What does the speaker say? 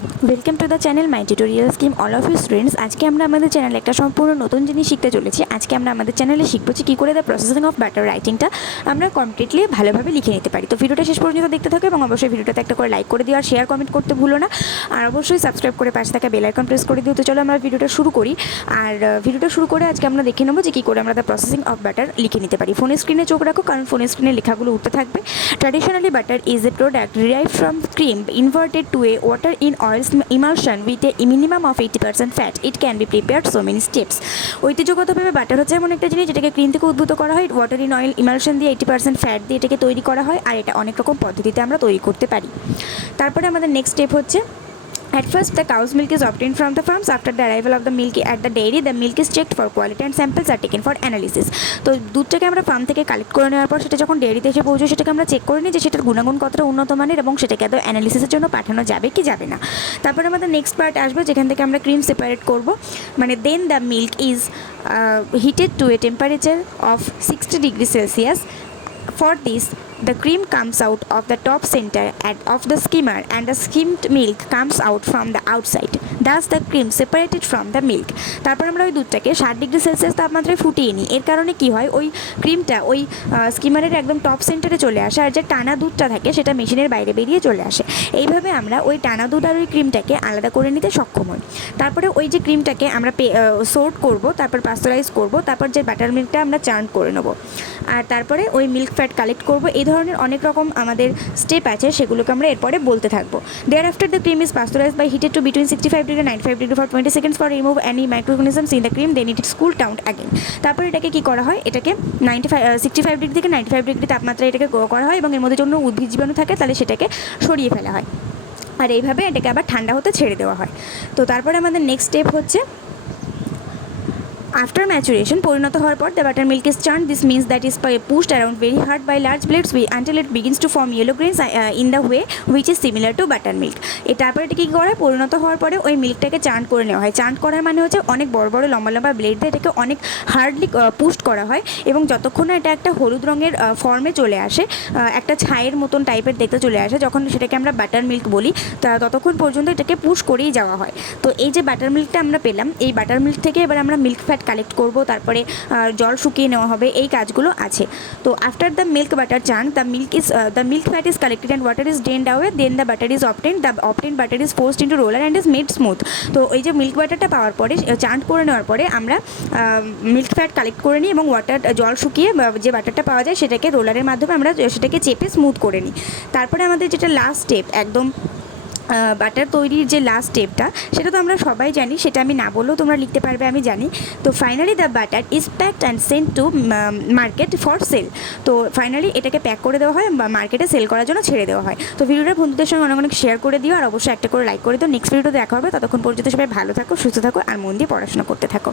Welcome to the channel my tutorial scheme all of you students. আজকে আমরা আমাদের চ্যানেলে একটা সম্পূর্ণ নতুন জিনিস শিখতে চলেছি। আজকে আমরা আমাদের চ্যানেলে শিখবো যে কী করে দ্য প্রসেসিং অফ বাটার রাইটিংটা আমরা কমপ্লিটলি ভালোভাবে লিখে নিতে পারি। তো ভিডিওটা শেষ পর্যন্ত দেখতে থাকো এবং অবশ্যই ভিডিওটাতে একটা করে লাইক করে দিও আর শেয়ার কমেন্ট করতে ভুলো না। আর অবশ্যই সাবস্ক্রাইব করে পাশে থাকা বেল আইকন প্রেস করে দিও। তো চলো আমরা ভিডিওটা শুরু করি। আর ভিডিওটা শুরু করে আজকে আমরা দেখে নেবো যে কী করে আমরা দ্য প্রসেসিং অফ বাটার লিখে নিতে পারি। ফোনের স্ক্রিনে চোখ রাখো, কারণ ফোনের স্ক্রিনে লেখাগুলো উঠতে থাকবে। Traditionally butter is a product derived from cream inverted to a water in oil emulsion with a minimum of 80% fat. It can be prepared so many steps. ঐতিহ্যগতভাবে বাটার হচ্ছে এমন একটা জিনিস যেটাকে ক্রিম থেকে উদ্ভূত করা হয়, ওয়াটার ইন অয়েল ইমালশন দিয়ে 80% ফ্যাট দিয়ে এটাকে তৈরি করা হয়। আর এটা অনেক রকম পদ্ধতিতে আমরা তৈরি করতে পারি। তারপরে আমাদের নেক্সট স্টেপ হচ্ছে, at first the cow's milk is obtained from the farms. After the arrival of the milk at the dairy, the milk is checked for quality and samples are taken for analysis. তো দুধটাকে আমরা farm থেকে collect করে নেওয়ার পর সেটা যখন ডেয়ারিতে এসে পৌঁছে সেটাকে আমরা চেক করে নিই যে সেটার গুণাগুণ কতটা উন্নত মানের এবং সেটাকে আদৌ অ্যানালিসিসের জন্য পাঠানো যাবে কি যাবে না। তারপরে আমাদের নেক্সট পার্ট আসবে যেখান থেকে আমরা ক্রিম সেপারেট করব। মানে then the milk is heated to a temperature of 60°C. For this, the cream comes out of the top center of the skimmer and the skimmed milk comes out from the outside. Thus the cream separated from the milk. তারপর আমরা ওই দুধটাকে 60°C তাপমাত্রায় ফুটিয়ে নিই। এর কারণে কি হয়, ওই ক্রিমটা ওই স্কিমারের একদম টপ সেন্টারে চলে আসে আর যে টানা দুধটা থাকে সেটা মেশিনের বাইরে বেরিয়ে চলে আসে। এইভাবে আমরা ওই টানা দুধ আর ওই ক্রিমটাকে আলাদা করে নিতে সক্ষম হই। তারপরে ওই যে ক্রিমটাকে আমরা সোর্ট করব, তারপর পাস্তুরাইজ করব, তারপর যে বাটার মিল্কটা আমরা চার্ন করে নেব। আর তারপরে ওই মিল্ক ফ্যাট কালেক্ট করব। এই ধরনের অনেক রকম আমাদের স্টেপ আছে, সেগুলোকে আমরা এরপরে বলতে থাকবো। Thereafter the cream is pasteurised by heated to between 65° and 95° for 20 seconds for remove any microorganisms in the cream, then it is cooled down again. তারপর এটাকে কি করা হয়, এটাকে 65° থেকে 95° তাপমাত্রায় এটাকে করা হয় এবং এর মধ্যে যখন উদ্ভিদ জীবাণু থাকে তাহলে সেটাকে সরিয়ে ফেলা হয়। আর এইভাবে এটাকে আবার ঠান্ডা হতে ছেড়ে দেওয়া হয়। তো তারপরে আমাদের নেক্সট স্টেপ হচ্ছে, after maturation, পরিণত হওয়ার পর the butter milk is churned. This means that is pushed around very hard by large blades until it begins to form yellow grains in the way which is similar to buttermilk. তারপরে এটা কী করে, পরিণত হওয়ার পরে ওই মিল্কটাকে চার্ন করে নেওয়া হয়। চার্ন করার মানে হচ্ছে অনেক বড় বড় লম্বা লম্বা ব্লেড দিয়ে এটাকে অনেক হার্ডলি পুস্ট করা হয় এবং যতক্ষণ না এটা একটা হলুদ রঙের ফর্মে চলে আসে, একটা ছায়ের মতন টাইপের দেখতে চলে আসে, যখন সেটাকে আমরা বাটার মিল্ক বলি, ততক্ষণ পর্যন্ত এটাকে পুশ করেই যাওয়া হয়। তো এই যে বাটার মিল্কটা আমরা পেলাম, এই বাটার মিল্ক থেকে এবার আমরা মিল্ক ফ্যাট কালেক্ট করব, তারপরে জল শুকিয়ে নেওয়া হবে, এই কাজগুলো আছে। তো after the milk butter churn, the milk fat is collected and water is drained away, then the butter is obtained. The obtained butter is post into roller and is made smooth. তো এই যে milk বাটারটা পাওয়ার পরে, চার্ন করে নেওয়ার পরে আমরা milk fat collect করে নিই এবং জল শুকিয়ে যে বাটারটা পাওয়া যায় সেটাকে রোলারের মাধ্যমে আমরা সেটাকে চেপে স্মুথ করে নিই। তারপরে আমাদের যেটা লাস্ট স্টেপ, একদম বাটার তৈরির যে লাস্ট স্টেপটা, সেটা তো আমরা সবাই জানি, সেটা আমি না বললেও তোমরা লিখতে পারবে, আমি জানি। তো finally the butter is packed and sent to market for sale. তো ফাইনালি এটাকে প্যাক করে দেওয়া হয় বা মার্কেটে সেল করার জন্য ছেড়ে দেওয়া হয়। তো ভিডিওটা বন্ধুদের সঙ্গে অনেক অনেক শেয়ার করে দিও আর অবশ্যই একটা করে লাইক করে দিও। নেক্সট ভিডিওতে দেখা হবে, ততক্ষণ পর্যন্ত সবাই ভালো থাকো, সুস্থ থাকো আর মন দিয়ে পড়াশোনা করতে থাকো।